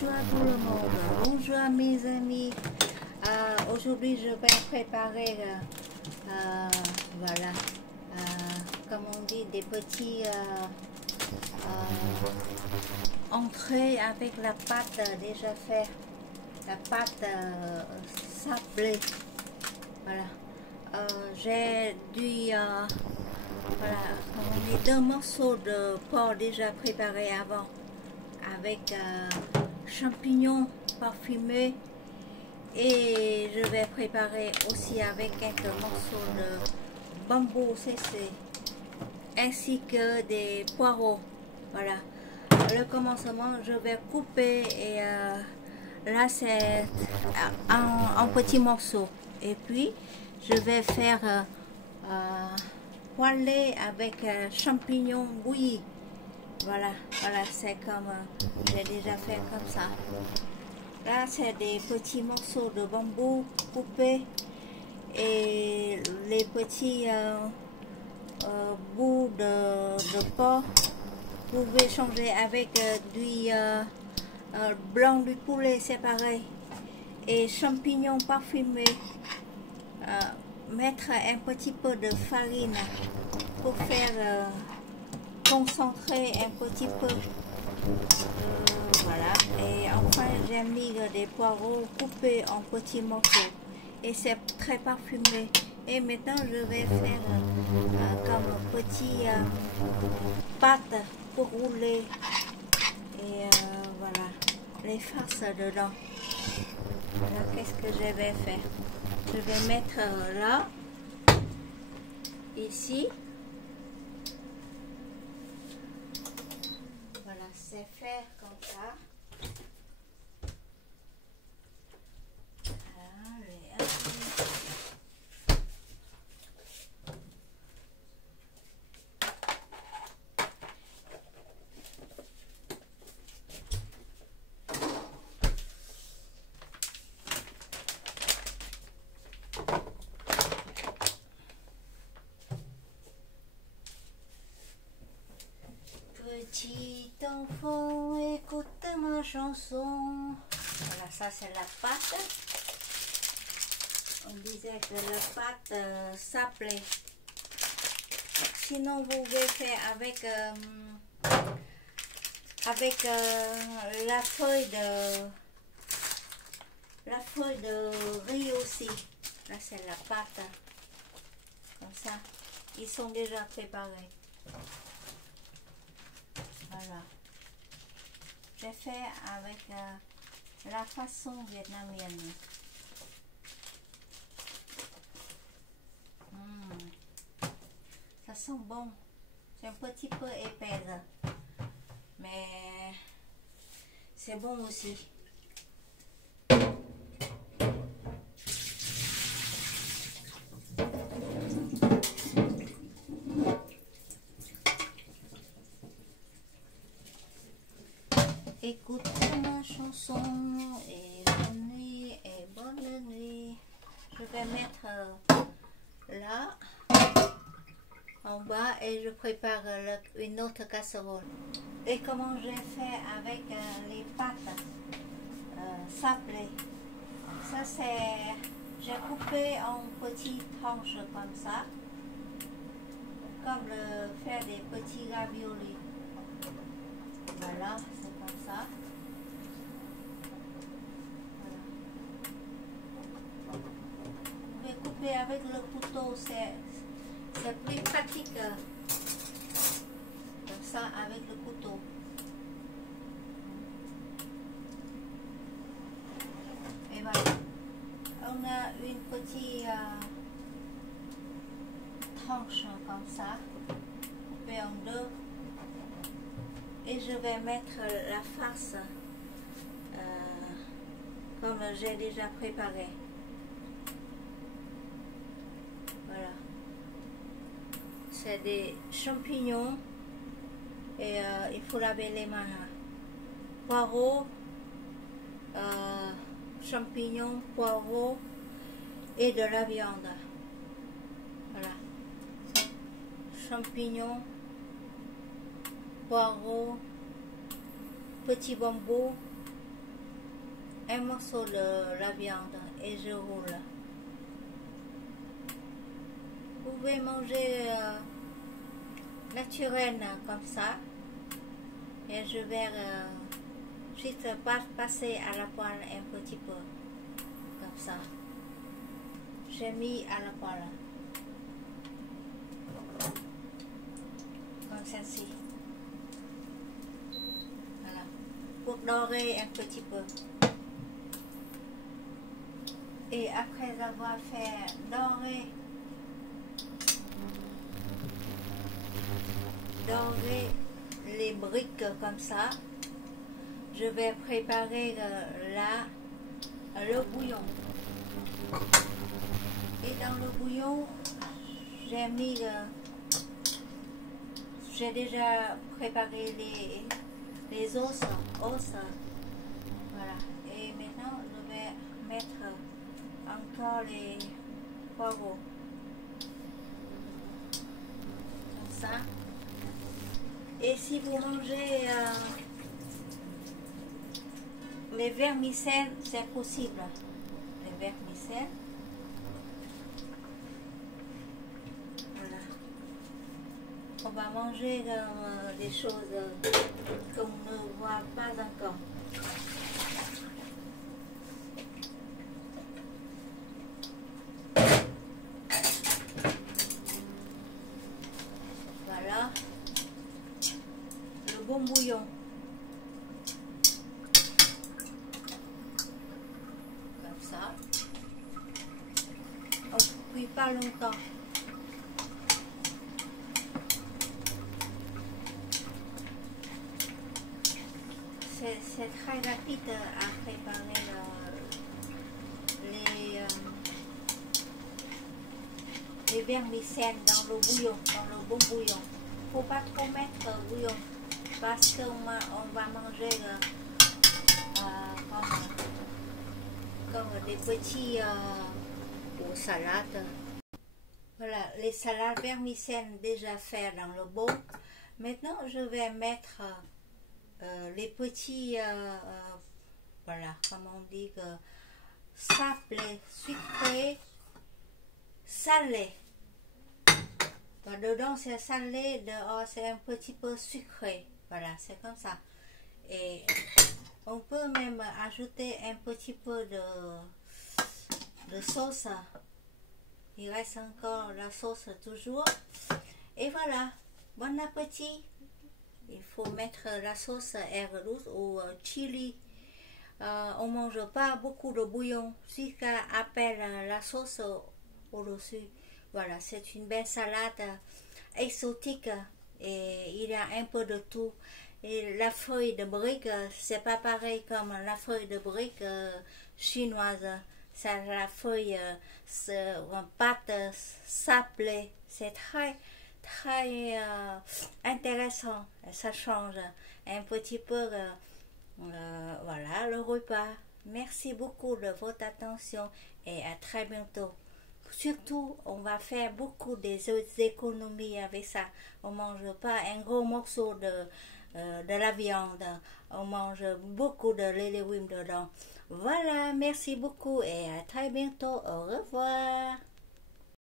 Bonjour à tout le monde, bonjour à mes amis. Aujourd'hui je vais préparer, voilà, comme on dit, des petits entrées avec la pâte déjà faite, la pâte sablée. Voilà, j'ai du, voilà, comme on dit, 2 morceaux de porc déjà préparés avant, avec champignons parfumés, et je vais préparer aussi avec quelques morceaux de bambou séché ainsi que des poireaux. Voilà, le commencement je vais couper, et là c'est en petits morceaux, et puis je vais faire poêler avec champignons bouillis. Voilà, voilà, c'est comme j'ai déjà fait comme ça. Là, c'est des petits morceaux de bambou coupés, et les petits bouts de porc. Vous pouvez changer avec du blanc du poulet, c'est pareil. Et champignons parfumés. Mettre un petit peu de farine pour faire concentrer un petit peu. Voilà, et enfin j'ai mis des poireaux coupés en petits morceaux, et c'est très parfumé. Et maintenant je vais faire comme petit pâte pour rouler, et voilà, les farces dedans. Voilà, qu'est-ce que je vais faire. Je vais mettre là, ici. Voilà, c'est fait comme ça. Petit enfant, écoute ma chanson. Voilà, ça c'est la pâte. On disait que la pâte s'appelait. Sinon, vous pouvez faire avec la feuille de riz aussi. Là, c'est la pâte. Comme ça, ils sont déjà préparés. Voilà. J'ai fait avec la façon vietnamienne. Ça sent bon. C'est un petit peu épaisse, mais c'est bon aussi. Écoute ma chanson, et bonne nuit. Je vais mettre là en bas, et je prépare une autre casserole. Et comment j'ai fait avec les pâtes sablées. Ça c'est, j'ai coupé en petites tranches comme ça, comme faire des petits raviolis. Voilà, c'est comme ça. Voilà. Vous pouvez couper avec le couteau, c'est plus pratique. Comme ça, avec le couteau. Et voilà. On a une petite tranche comme ça, coupée en deux. Et je vais mettre la farce comme j'ai déjà préparé. Voilà. C'est des champignons, et il faut laver les mains. Poireaux, champignons, poireaux et de la viande. Voilà. Champignons, poireaux, petit bambou un morceau de la viande et je roule. Vous pouvez manger naturel comme ça. Et je vais juste passer à la poêle un petit peu. Comme ça. J'ai mis à la poêle. Comme ceci. Voilà. Pour dorer un petit peu. Et après avoir fait dorer les briques comme ça, je vais préparer le bouillon. Et dans le bouillon, j'ai déjà préparé les os. Voilà. Et maintenant, je vais mettre encore les poireaux. Comme ça. Et si vous mangez les vermicelles, c'est possible. Les vermicelles. Voilà. On va manger des choses qu'on ne voit pas encore. Voilà. Le bon bouillon. Comme ça. On ne cuit pas longtemps. C'est très rapide à préparer les vermicelles dans le bouillon, dans le bon bouillon. Faut pas trop mettre bouillon parce qu'on va manger comme des petits salades. Voilà, les salades vermicelles déjà faites dans le bol. Maintenant, je vais mettre les petits, voilà, comment on dit, sablés, sucrés, salés. Dedans c'est salé, dehors c'est un petit peu sucré. Voilà, c'est comme ça. Et on peut même ajouter un petit peu de sauce. Il reste encore la sauce toujours. Et voilà, bon appétit. Il faut mettre la sauce herbe douce ou chili. On ne mange pas beaucoup de bouillon. Si ça appelle la sauce au-dessus. Voilà, c'est une belle salade exotique et il y a un peu de tout. Et la feuille de brique, c'est pas pareil comme la feuille de brique chinoise. C'est la feuille en pâte sablée. C'est très intéressant. Ça change un petit peu. Voilà le repas. Merci beaucoup de votre attention et à très bientôt. Surtout, on va faire beaucoup d'économies avec ça. On ne mange pas un gros morceau de la viande. On mange beaucoup de légumes dedans. Voilà, merci beaucoup et à très bientôt. Au revoir.